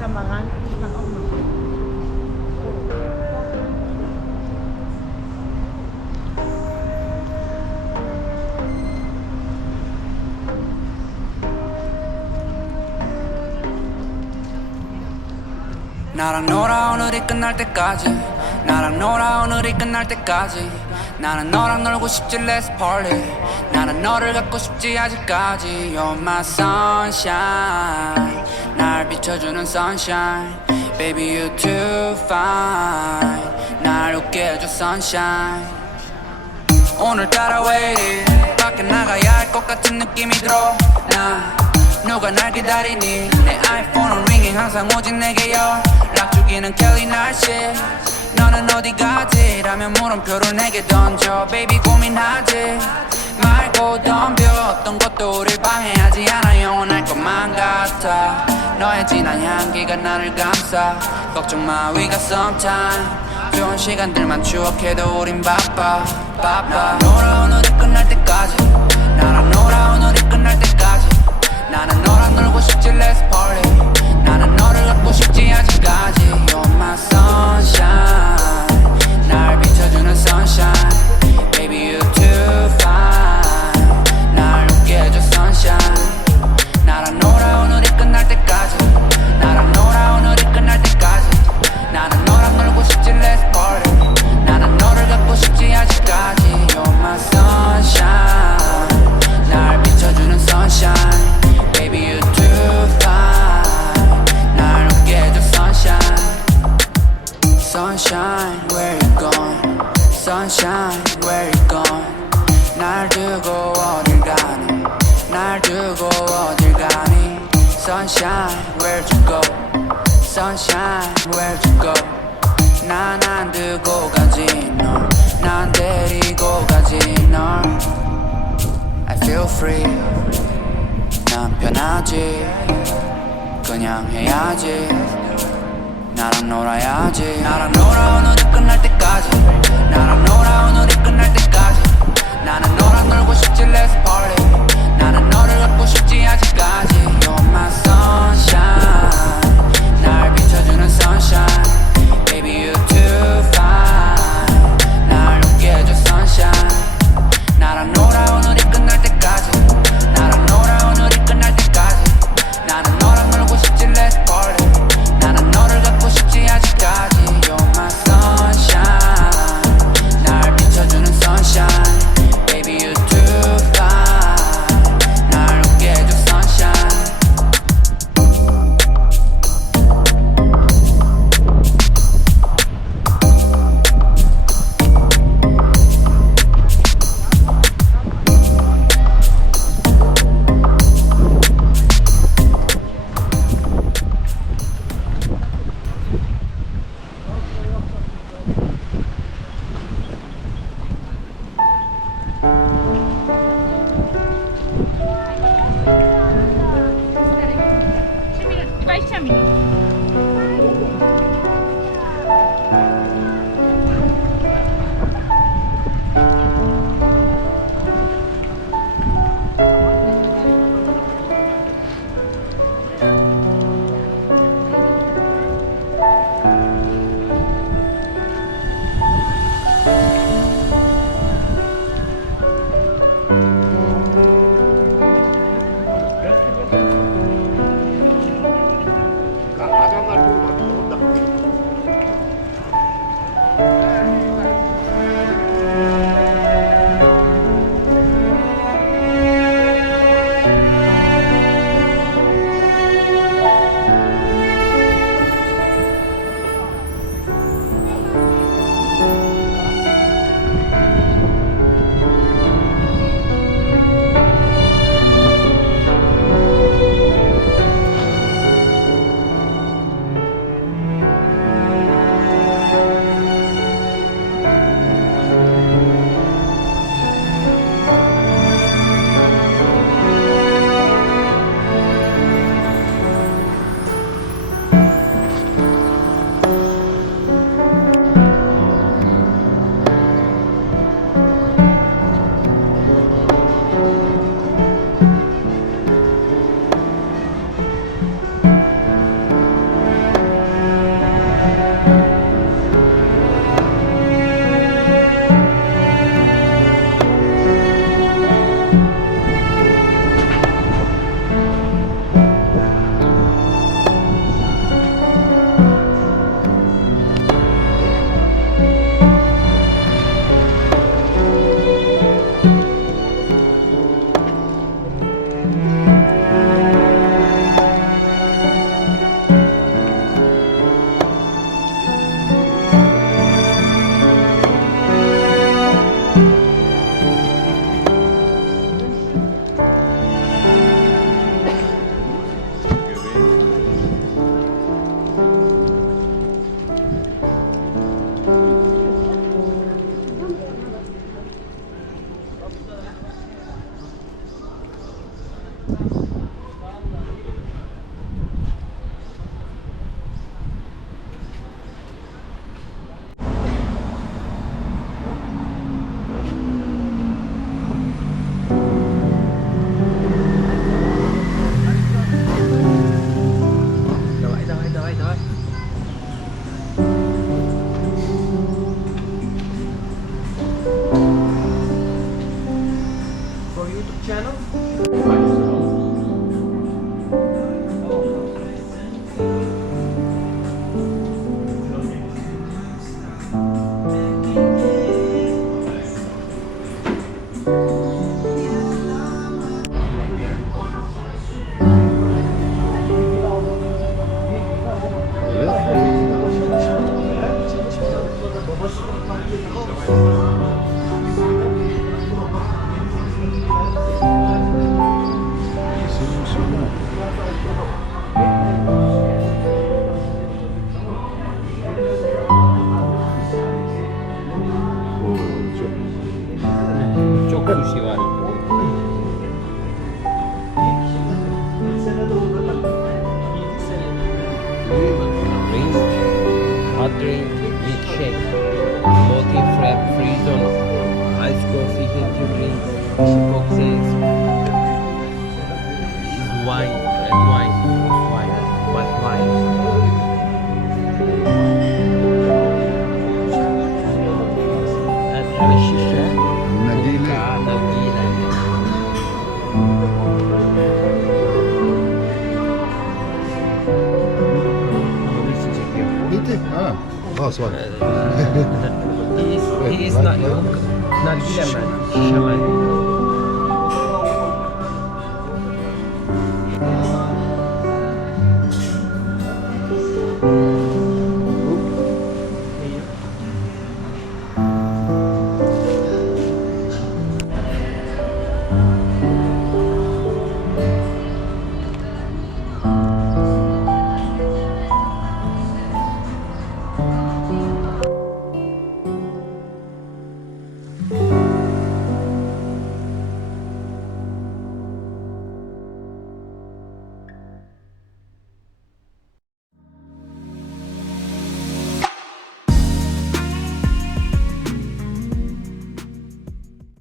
sa mga nakaumang. 나랑 놀아 오늘이 끝날 때까지 나랑 놀아 오늘이 끝날 때까지 나는 너랑 놀고 싶지 let's party 나는 너를 갖고 싶지 아직까지 You're my sunshine 날 비춰주는 sunshine Baby you too fine 날 웃게 해줘 sunshine 오늘따라 왜 이리 밖에 나가야 할 것 같은 느낌이 들어 나 누가 날 기다리니 내 아이폰은 ringing 항상 오직 내게 연락 주기는 켈리 날씨 너는 어디 가지 라면 물음표를 내게 던져 Baby 고민하지 말고 덤벼 어떤 것도 우릴 방해하지 않아 영원할 것만 같아 너의 진한 향기가 나를 감싸 걱정 마 we got some time 좋은 시간들만 추억해도 우린 바빠 나랑 놀아 오늘이 끝날 때까지 나랑 놀아 오늘이 끝날 때까지 나는 너랑 놀고 싶지 let's party 나는 너를 갖고 싶지 아직까지 You're my sunshine 날 비춰주는 sunshine Baby you too fine 날 웃게 해줘 sunshine 나랑 놀아 오늘이 끝날 때까지 나랑 놀아 오늘이 끝날 때까지 나는 너랑 놀고 싶지 let's party 나는 너를 갖고 싶지 아직까지 You're my sunshine 날 비춰주는 sunshine Baby you too fine 날 웃게 해줘 sunshine Sunshine where you gone Sunshine where you gone 날 두고 어딜 가니 날 두고 어딜 가니 Sunshine where'd you go Sunshine where'd you go 난 안 두고 가지 널난 데리고 가지 널 I feel free 난 편하지 그냥 해야지 나랑 놀아야지 나랑 놀아 오늘이 끝날 때까지 나랑 놀아 오늘이 끝날 때까지 나는 너랑 놀고 싶지 let's party 나는 너를 갖고 싶지 아직까지 You're my sunshine 날 비춰주는 sunshine Baby you too fine 날 웃게 해줘 sunshine 나랑 놀아 오늘이 끝날 때까지 나랑 놀아 오늘이 끝날 때까지 나는 너랑 놀고 싶지 let's party 나는 너를 갖고 싶지 아직까지 You're my sunshine 날 비춰주는 sunshine Baby you too fine Давай. For YouTube channel? Çok sushi var. Drink, hot drink, milkshake, multi-frap, freeze-on, ice coffee, healthy drinks, cocktails, wine, red wine, white wine. And have a shisha. Nargile. Bitti. Ha. Bas var. He is not nargile man, shisha man.